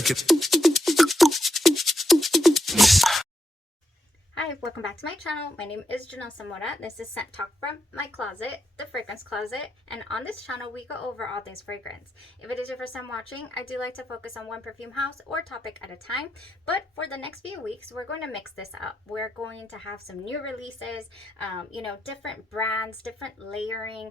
check it. Hi, welcome back to my channel. My name is Janelle Zamora. This is Scent Talk from my closet, the fragrance closet, and on this channel we go over all things fragrance. If it is your first time watching, I do like to focus on one perfume house or topic at a time, but for the next few weeks we're going to mix this up. We're going to have some new releases, different brands, different layering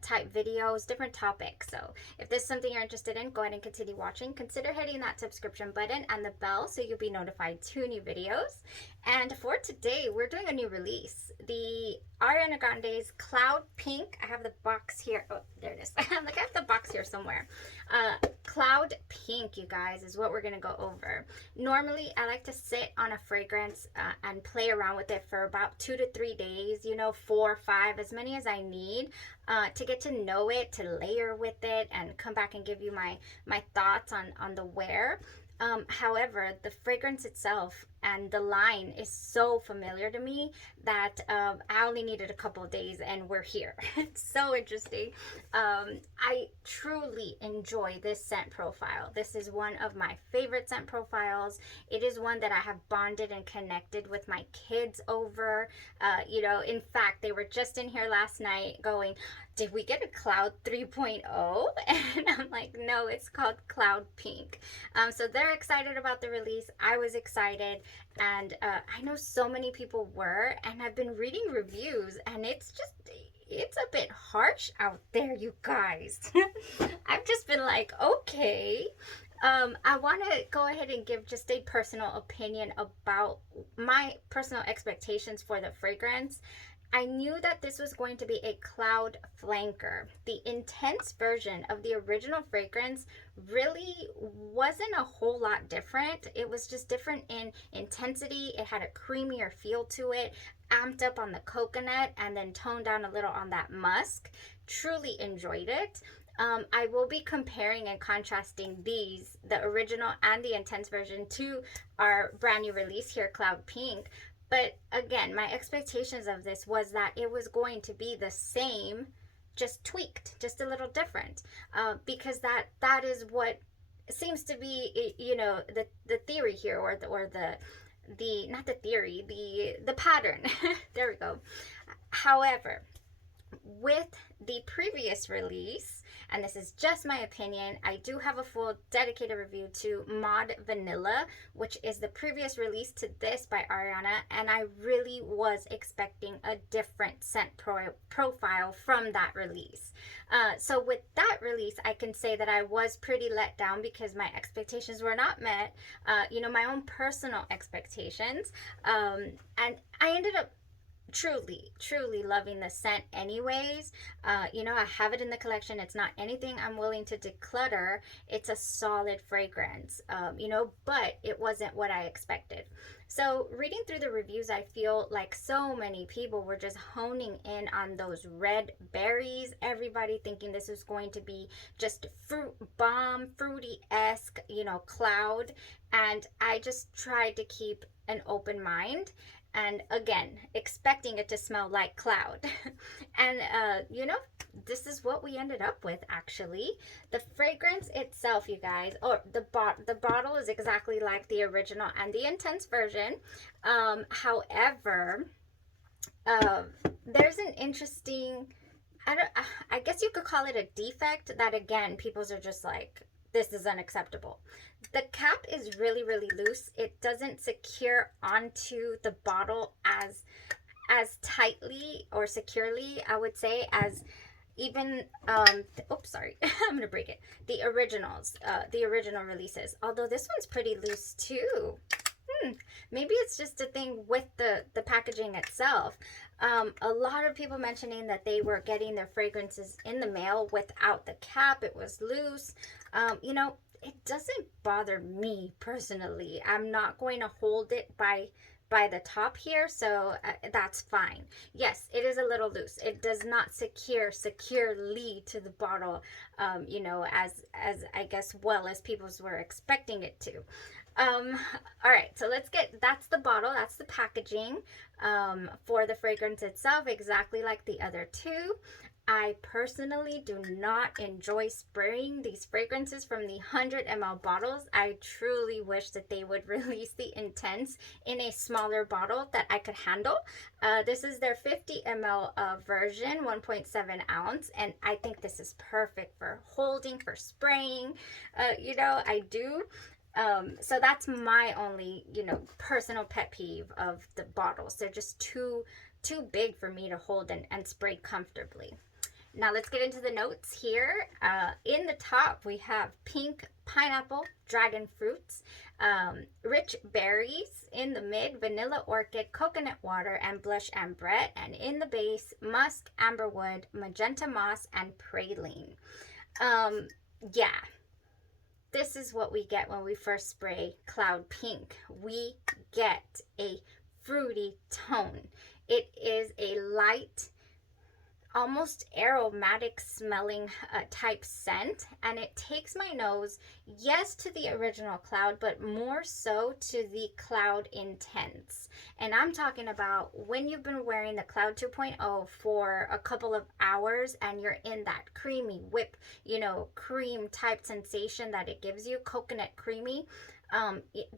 type videos, different topics. So if this is something you're interested in, go ahead and continue watching. Consider hitting that subscription button and the bell so you'll be notified to new videos. And for today, we're doing a new release, the ARIANA Grande's Cloud Pink. I have the box here. Oh, there it is. I have the box here somewhere. Cloud Pink, you guys, is what we're going to go over. Normally, I like to sit on a fragrance and play around with it for about 2 to 3 days, 4 or 5, as many as I need to get to know it, to layer with it, and come back and give you my thoughts on the wear. However, the fragrance itself and the line is so familiar to me that I only needed a couple of days and we're here. It's so interesting. I truly enjoy this scent profile. This is one of my favorite scent profiles. It is one that I have bonded and connected with my kids over. In fact, they were just in here last night going, did we get a Cloud 3.0? And I'm like, no, it's called Cloud Pink. So they're excited about the release. I was excited. And I know so many people were, and I've been reading reviews, and it's a bit harsh out there, you guys. I've just been like, okay. I want to go ahead and give just a personal opinion about my personal expectations for the fragrance. I knew that this was going to be a cloud flanker. The intense version of the original fragrance really wasn't a whole lot different. It was just different in intensity. It had a creamier feel to it, amped up on the coconut, and then toned down a little on that musk. Truly enjoyed it. I will be comparing and contrasting these, the original and the intense version, to our brand new release here, Cloud Pink. But again, my expectations of this was that it was going to be the same, just tweaked, just a little different, because that is what seems to be, the theory here, or the not the theory, the pattern. There we go. However, with the previous release, and this is just my opinion, I do have a full dedicated review to Mod Vanilla, which is the previous release to this by Ariana, and I really was expecting a different scent profile from that release. So with that release, I can say that I was pretty let down because my expectations were not met, my own personal expectations, and I ended up truly loving the scent anyways. I have it in the collection. It's not anything I'm willing to declutter. It's a solid fragrance, but it wasn't what I expected. So reading through the reviews, I feel like so many people were just honing in on those red berries. Everybody thinking this was going to be just fruit bomb, fruity-esque, cloud. And I just tried to keep an open mind. And again, expecting it to smell like cloud. And, this is what we ended up with, actually. The fragrance itself, you guys, or the bottle is exactly like the original and the intense version. However, there's an interesting, I guess you could call it a defect that, again, people's are just like, this is unacceptable. The cap is really loose. It doesn't secure onto the bottle as tightly or securely, I would say, as even oops, sorry, I'm gonna break it, the originals, the original releases, although this one's pretty loose too. Maybe it's just a thing with the packaging itself. A lot of people mentioning that they were getting their fragrances in the mail without the cap. It was loose. It doesn't bother me personally. I'm not going to hold it by the top here, so that's fine. Yes, it is a little loose. It does not securely to the bottle, as I guess well as people were expecting it to. All right, so that's the bottle, that's the packaging for the fragrance itself, exactly like the other two. I personally do not enjoy spraying these fragrances from the 100 ml bottles. I truly wish that they would release the Intense in a smaller bottle that I could handle. This is their 50 ml version, 1.7 ounce, and I think this is perfect for holding, for spraying. I do. So that's my only, personal pet peeve of the bottles. They're just too big for me to hold and spray comfortably. Now let's get into the notes here. In the top, we have pink pineapple, dragon fruits, rich berries. In the mid, vanilla orchid, coconut water, and blush ambrette. And in the base, musk, amberwood, magenta moss, and praline. Yeah, this is what we get when we first spray Cloud Pink. We get a fruity tone. It is a light, almost aromatic smelling type scent, and it takes my nose, yes, to the original Cloud, but more so to the Cloud Intense. And I'm talking about when you've been wearing the Cloud 2.0 for a couple of hours and you're in that creamy whip, cream type sensation that it gives you, coconut creamy.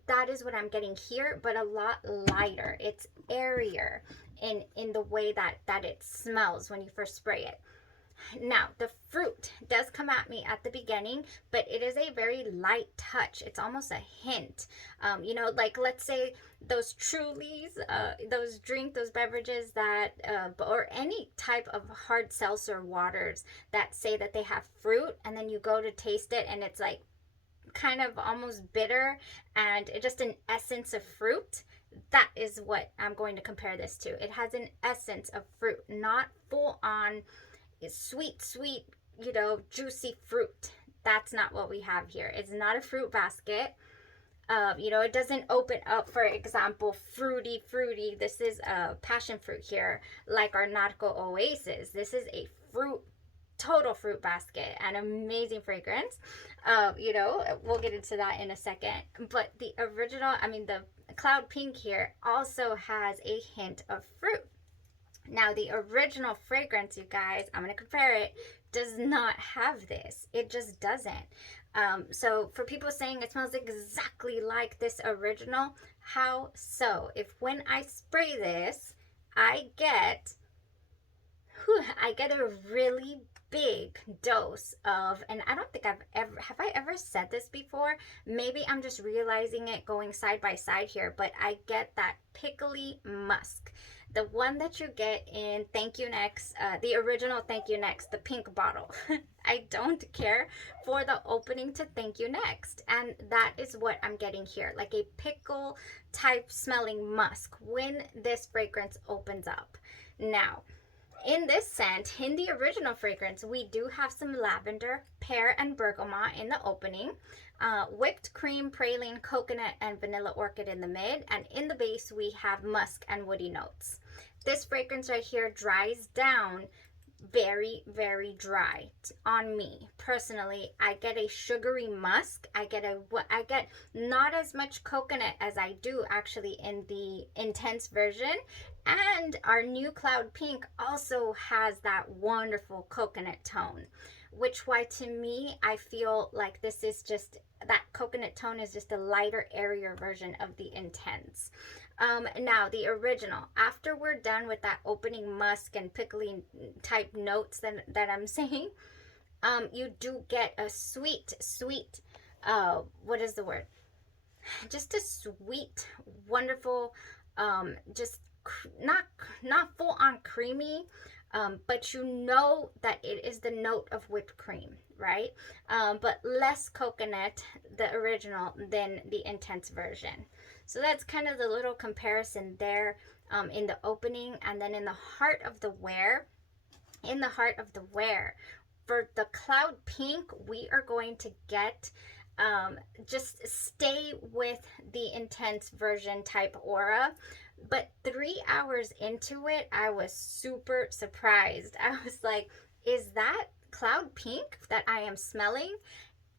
That is what I'm getting here, but a lot lighter. It's airier in the way that it smells when you first spray it. Now, the fruit does come at me at the beginning, but it is a very light touch. It's almost a hint. Like let's say those Trulies, those beverages that, or any type of hard seltzer waters that say that they have fruit, and then you go to taste it and it's like kind of almost bitter and just an essence of fruit. That is what I'm going to compare this to. It has an essence of fruit, not full on sweet, juicy fruit. That's not what we have here. It's not a fruit basket. It doesn't open up, for example, fruity. This is a passion fruit here, like our Nautical Oasis. This is a total fruit basket, an amazing fragrance. We'll get into that in a second. But the Cloud Pink here also has a hint of fruit. Now, the original fragrance, you guys, I'm going to compare it, does not have this. It just doesn't. So for people saying it smells exactly like this original, how so? If when I spray this, I get a really big dose of, and I don't think have I ever said this before? Maybe I'm just realizing it going side by side here, but I get that pickly musk. The one that you get in Thank You Next, the original Thank You Next, the pink bottle. I don't care for the opening to Thank You Next. And that is what I'm getting here, like a pickle type smelling musk when this fragrance opens up. Now, in this scent, in the original fragrance, we do have some lavender, pear, and bergamot in the opening. Whipped cream, praline, coconut, and vanilla orchid in the mid. And in the base, we have musk and woody notes. This fragrance right here dries down very, very dry on me. Personally, I get a sugary musk. I get not as much coconut as I do actually in the Intense version. And our new Cloud Pink also has that wonderful coconut tone, which why to me, I feel like this is just, that coconut tone is just a lighter, airier version of the Intense. Now, the original, after we're done with that opening musk and pickly type notes that I'm saying, you do get a sweet, what is the word? Just a sweet, wonderful, just not full on creamy, but you know that it is the note of whipped cream, right? But less coconut, the original, than the Intense version. So that's kind of the little comparison there, in the opening. And then in the heart of the wear, for the Cloud Pink, we are going to get, just stay with the Intense version type aura. But 3 hours into it, I was super surprised. I was like, is that Cloud Pink that I am smelling?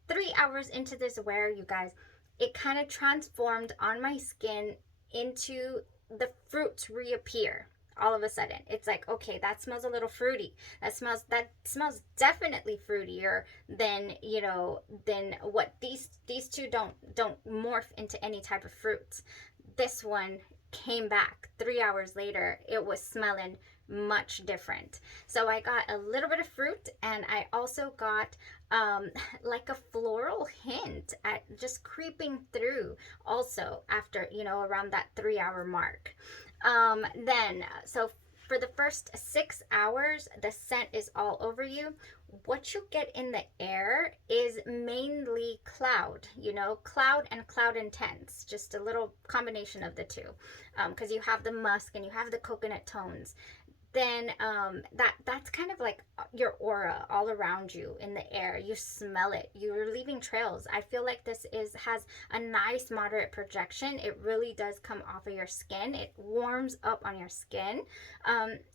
3 hours into this wear, you guys, it kind of transformed on my skin into the fruits reappear. all of a sudden. It's like, okay, that smells a little fruity. That smells definitely fruitier than, you know, than what these two don't morph into any type of fruits. This one came back 3 hours later. It was smelling much different. So I got a little bit of fruit, and I also got like a floral hint at just creeping through also after, you know, around that 3 hour mark. Then so for the first 6 hours the scent is all over you. What you get in the air is mainly cloud, you know, cloud and cloud intense, just a little combination of the two, because you have the musk and you have the coconut tones. Then that's kind of like your aura all around you in the air. You smell it. You're leaving trails. I feel like this has a nice moderate projection. It really does come off of your skin. It warms up on your skin.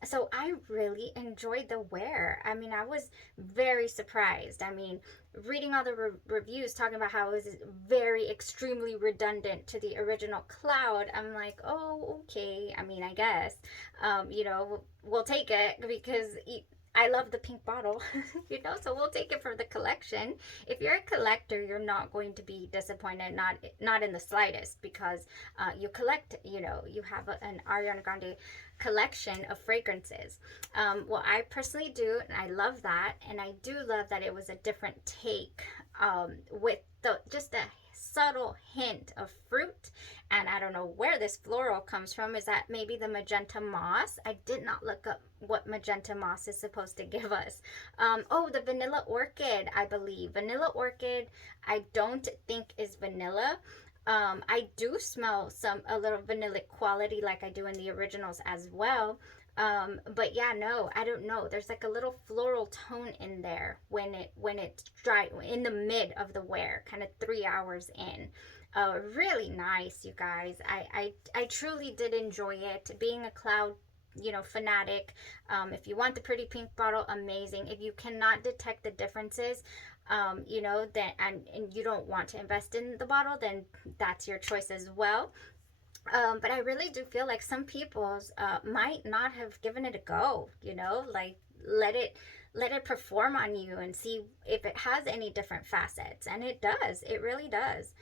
So I really enjoyed the wear. I mean, I was very surprised. I mean, reading all the reviews talking about how it was very extremely redundant to the original cloud, I'm like, oh, okay. I mean, I guess, you know, we'll take it because I love the pink bottle, you know, so we'll take it for the collection. If you're a collector, you're not going to be disappointed, not in the slightest, because you collect, you know, you have an Ariana Grande collection of fragrances. Well, I personally do, and I love that, and I do love that it was a different take with just a subtle hint of fruit. And I don't know where this floral comes from. Is that maybe the magenta moss? I did not look up what magenta moss is supposed to give us. Oh, the vanilla orchid, I believe. Vanilla orchid, I don't think is vanilla. I do smell a little vanillic quality like I do in the originals as well. But yeah, no, I don't know. There's like a little floral tone in there when it's dry in the mid of the wear, kind of 3 hours in. Really nice, you guys. I truly did enjoy it. Being a cloud, you know, fanatic, if you want the pretty pink bottle, amazing. If you cannot detect the differences, you know, then and you don't want to invest in the bottle, then that's your choice as well. But I really do feel like some people might not have given it a go, you know, like let it perform on you and see if it has any different facets. And it does. It really does.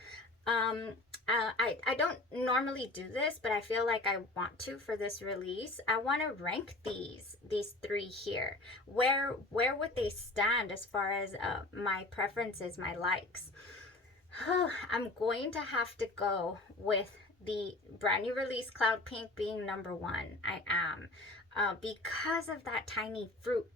I don't normally do this, but I feel like I want to for this release. I want to rank these three here. Where would they stand as far as my preferences, my likes? I'm going to have to go with the brand new release Cloud Pink being number one. I am. Because of that tiny fruit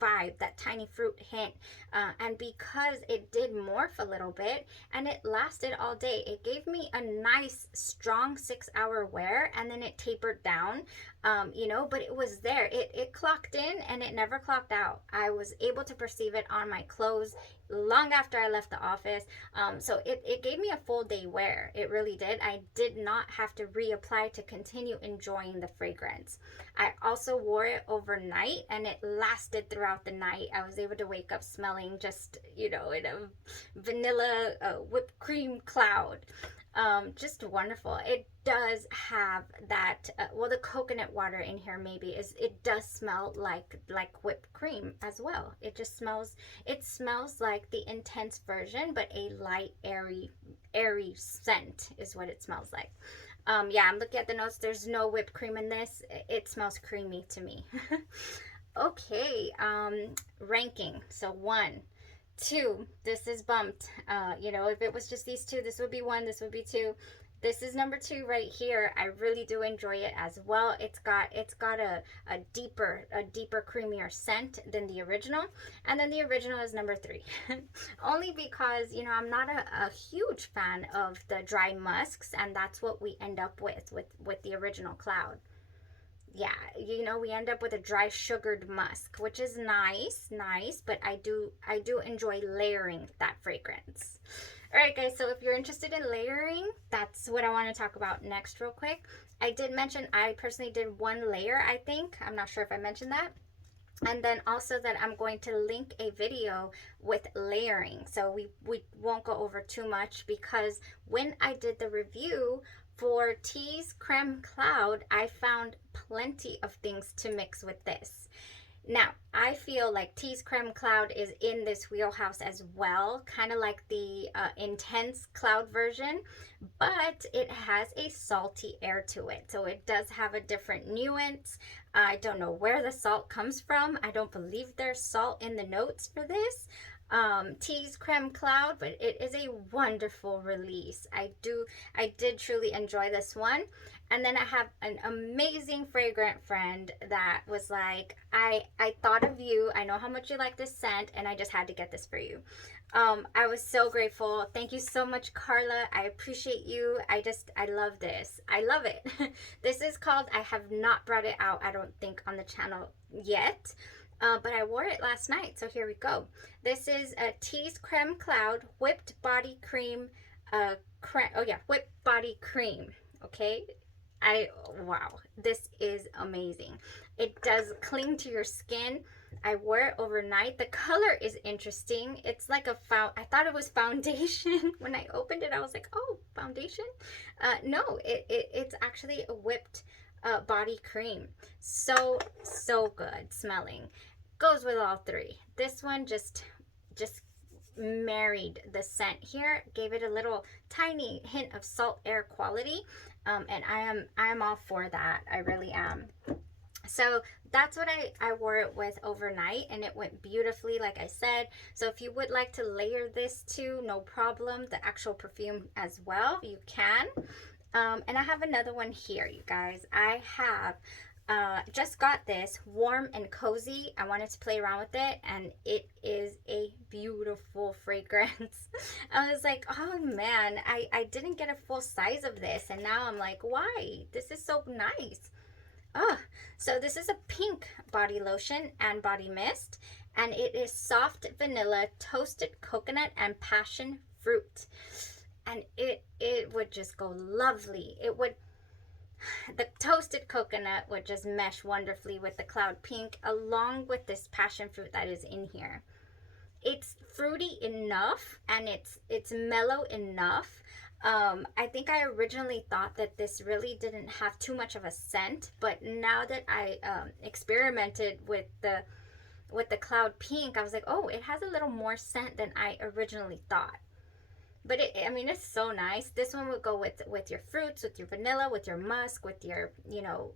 vibe, that tiny fruit hint, and because it did morph a little bit and it lasted all day. It gave me a nice strong 6 hour wear, and then it tapered down, you know, but it was there. It clocked in and it never clocked out. I was able to perceive it on my clothes long after I left the office. So it gave me a full day wear. It really did. I did not have to reapply to continue enjoying the fragrance. I also wore it overnight and it lasted throughout the night. I was able to wake up smelling just, you know, in a vanilla whipped cream cloud. Just wonderful. It does have that well, the coconut water in here maybe it does smell like whipped cream as well. It smells like the intense version, but a light airy scent is what it smells like. Yeah, I'm looking at the notes. There's no whipped cream in this. It smells creamy to me. Okay, ranking. So 1, 2, this is bumped. You know, if it was just these two, this would be 1, this would be 2. This is number 2 right here. I really do enjoy it as well. It's got a deeper, creamier scent than the original. And then the original is number 3. Only because, you know, I'm not a huge fan of the dry musks, and that's what we end up with the original Cloud. Yeah, you know, we end up with a dry sugared musk, which is nice, but I do enjoy layering that fragrance. All right, guys, so if you're interested in layering, that's what I want to talk about next real quick. I did mention I personally did 1 layer, I think. I'm not sure if I mentioned that. And then also that I'm going to link a video with layering. So we won't go over too much, because when I did the review For Tease Creme Cloud, I found plenty of things to mix with this. Now, I feel like Tease Creme Cloud is in this wheelhouse as well, kind of like the intense cloud version, but it has a salty air to it. So it does have a different nuance. I don't know where the salt comes from. I don't believe there's salt in the notes for this. Tease Creme Cloud, but it is a wonderful release. I did truly enjoy this one. And then I have an amazing fragrant friend that was like, I thought of you. I know how much you like this scent, and I just had to get this for you. I was so grateful. Thank you so much, Carla. I appreciate you. I love this. I love it. This is called, I have not brought it out, I don't think, on the channel yet. But I wore it last night, so here we go. This is a Tease Creme Cloud Whipped Body Cream, Whipped Body Cream, okay? Wow, this is amazing. It does cling to your skin. I wore it overnight. The color is interesting. It's like I thought it was foundation. When I opened it, I was like, oh, foundation? No, it's actually a whipped body cream. So good smelling. Goes with all three. This one just married the scent here, gave it a little tiny hint of salt air quality, and I am all for that. I really am. So that's what I wore it with overnight, and it went beautifully, like I said. So if you would like to layer this too, no problem, the actual perfume as well, you can. And I have another one here, you guys. I have just got this warm and cozy. I wanted to play around with it, and it is a beautiful fragrance. I was like, oh man, I didn't get a full size of this, and now I'm like, why? This is so nice. So this is a pink body lotion and body mist, and it is soft vanilla, toasted coconut, and passion fruit. And it would just go lovely. The toasted coconut would just mesh wonderfully with the cloud pink, along with this passion fruit that is in here. It's fruity enough, and it's mellow enough. I think I originally thought that this really didn't have too much of a scent, but now that I experimented with the cloud pink, I was like, oh, it has a little more scent than I originally thought. But I mean, it's so nice. This one would go with your fruits, with your vanilla, with your musk, with your,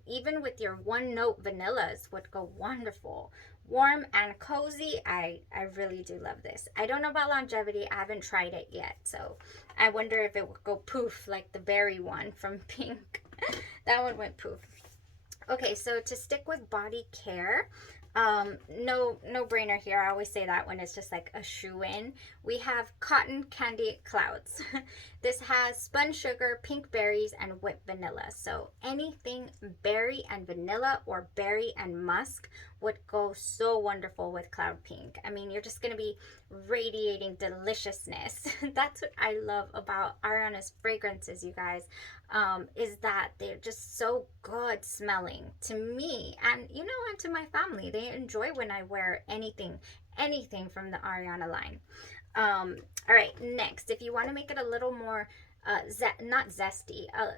even with your one note vanillas would go wonderful. Warm and cozy. I really do love this. I don't know about longevity. I haven't tried it yet, so I wonder if it would go poof like the berry one from Pink. That one went poof. Okay, so to stick with body care, no brainer here. I always say that when it's just like a shoe-in. We have Cotton Candy Clouds. This has spun sugar, pink berries, and whipped vanilla. So anything berry and vanilla or berry and musk would go so wonderful with cloud pink. I mean, you're just going to be radiating deliciousness. That's what I love about Ariana's fragrances, you guys, is that they're just so good smelling to me, and and to my family. They enjoy when I wear anything from the Ariana line. All right, next, if you want to make it a little more not zesty, a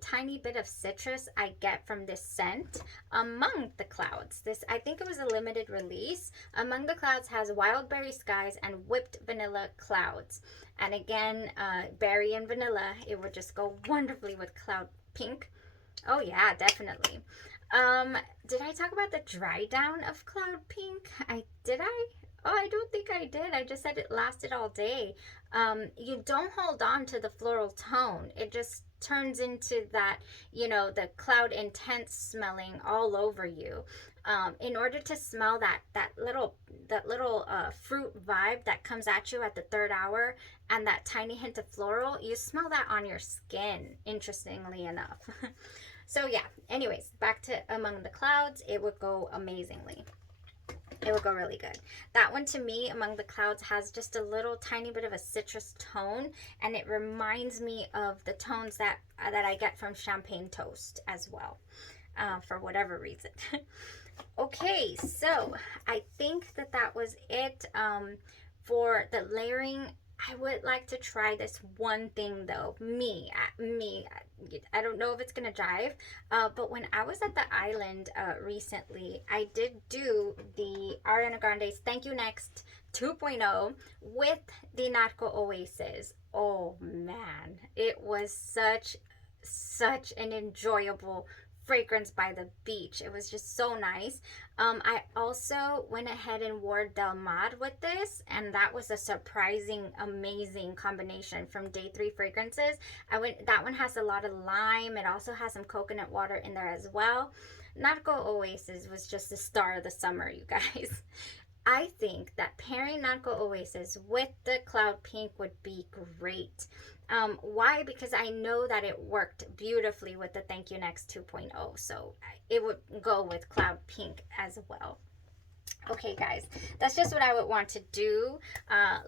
tiny bit of citrus I get from this scent, Among the Clouds. This, I think it was a limited release. Among the Clouds has wild berry skies and whipped vanilla clouds, and again, berry and vanilla, it would just go wonderfully with cloud pink. Oh yeah, definitely. Did I talk about the dry down of cloud pink? Did I? Oh, I don't think I did. I just said it lasted all day. You don't hold on to the floral tone. It just turns into that, the cloud intense smelling all over you. In order to smell that little fruit vibe that comes at you at the third hour, and that tiny hint of floral, you smell that on your skin, interestingly enough. So yeah, anyways, back to Among the Clouds. It would go amazingly. It would go really good. That one, to me, Among the Clouds, has just a little tiny bit of a citrus tone, and it reminds me of the tones that I get from Champagne Toast as well, for whatever reason. Okay, so I think that was it for the layering I would like to try this one thing though. I don't know if it's gonna jive, but when I was at the island recently, I did do the Ariana Grande's Thank You Next 2.0 with the Narco Oasis. Oh man, it was such an enjoyable fragrance by the beach. It was just so nice. I also went ahead and wore Del Mar with this, and that was a surprising, amazing combination from Day 3 Fragrances. That one has a lot of lime. It also has some coconut water in there as well. Narco Oasis was just the star of the summer, you guys. I think that pairing Narco Oasis with the Cloud Pink would be great. Why? Because I know that it worked beautifully with the Thank You Next 2.0, so it would go with Cloud Pink as well. Okay, guys, that's just what I would want to do.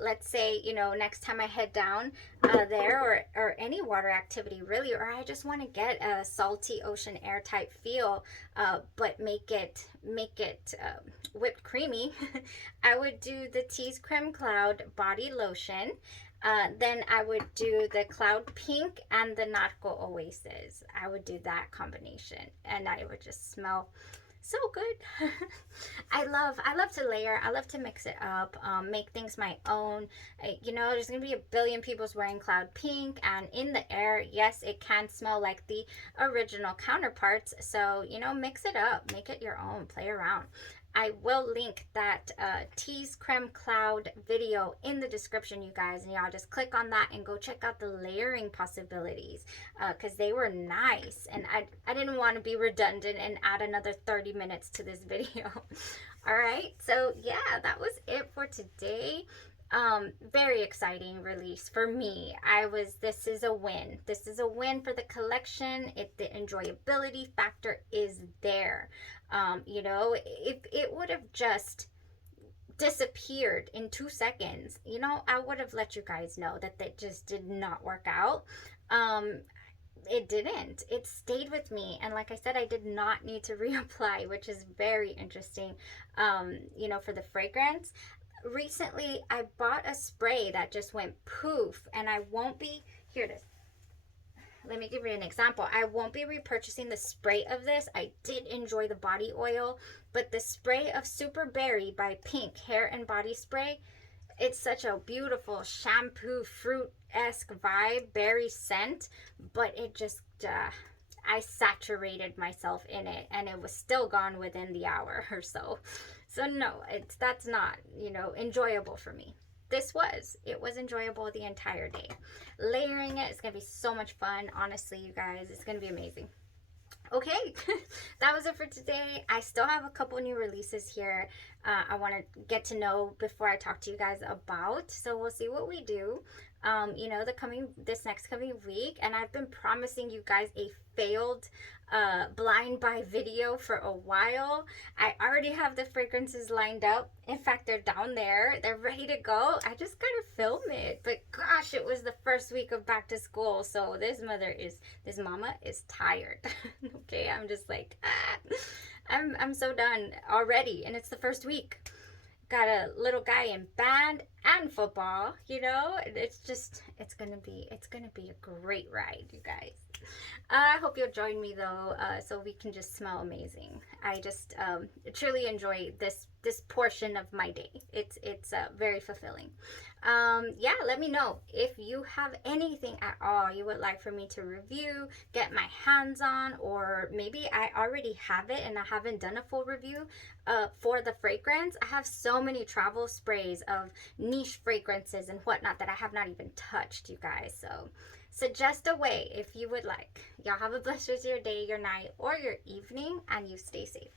Let's say, you know, next time I head down there, or any water activity really, or I just want to get a salty ocean air type feel, but make it whipped creamy. I would do the TEASE Creme Cloud body lotion. Then I would do the Cloud Pink and the Narco Oasis. I would do that combination, and I would just smell so good. I love to layer. I love to mix it up, make things my own. You know, there's gonna be a billion people wearing Cloud Pink, and in the air, yes, it can smell like the original counterparts. So, you know, mix it up, make it your own, play around. I will link that TEASE Creme Cloud video in the description, you guys, and y'all just click on that and go check out the layering possibilities, because they were nice, and I didn't want to be redundant and add another 30 minutes to this video. All right, so yeah, that was it for today. Very exciting release for me. This is a win. This is a win for the collection. The enjoyability factor is there. You know, if it would have just disappeared in 2 seconds, you know, I would have let you guys know that just did not work out. It didn't. It stayed with me, and like I said, I did not need to reapply, which is very interesting. You know, for the fragrance, recently I bought a spray that just went poof, and I won't be, here it is. Let me give you an example. I won't be repurchasing the spray of this. I did enjoy the body oil, but the spray of Super Berry by Pink hair and body spray, it's such a beautiful shampoo fruit-esque vibe, berry scent, but it just I saturated myself in it, and it was still gone within the hour or so. So no, that's not, you know, enjoyable for me. It was enjoyable the entire day. Layering it is going to be so much fun. Honestly, you guys, it's going to be amazing. Okay, that was it for today. I still have a couple new releases here I want to get to know before I talk to you guys about. So we'll see what we do, you know, this next coming week. And I've been promising you guys a failed blind buy video for a while. I already have the fragrances lined up. In fact, they're down there. They're ready to go. I just gotta film it. But gosh, it was the first week of back to school, so this mama is tired. Okay, I'm just like, I'm so done already, and it's the first week. Got a little guy in band and football, you know. It's gonna be a great ride, you guys. I hope you'll join me though, so we can just smell amazing. I just truly enjoy this portion of my day. It's very fulfilling. Yeah, let me know if you have anything at all you would like for me to review, get my hands on, or maybe I already have it and I haven't done a full review for the fragrance. I have so many travel sprays of niche fragrances and whatnot that I have not even touched, you guys. So suggest a way if you would like. Y'all have a blessed rest of your day, your night, or your evening, and you stay safe.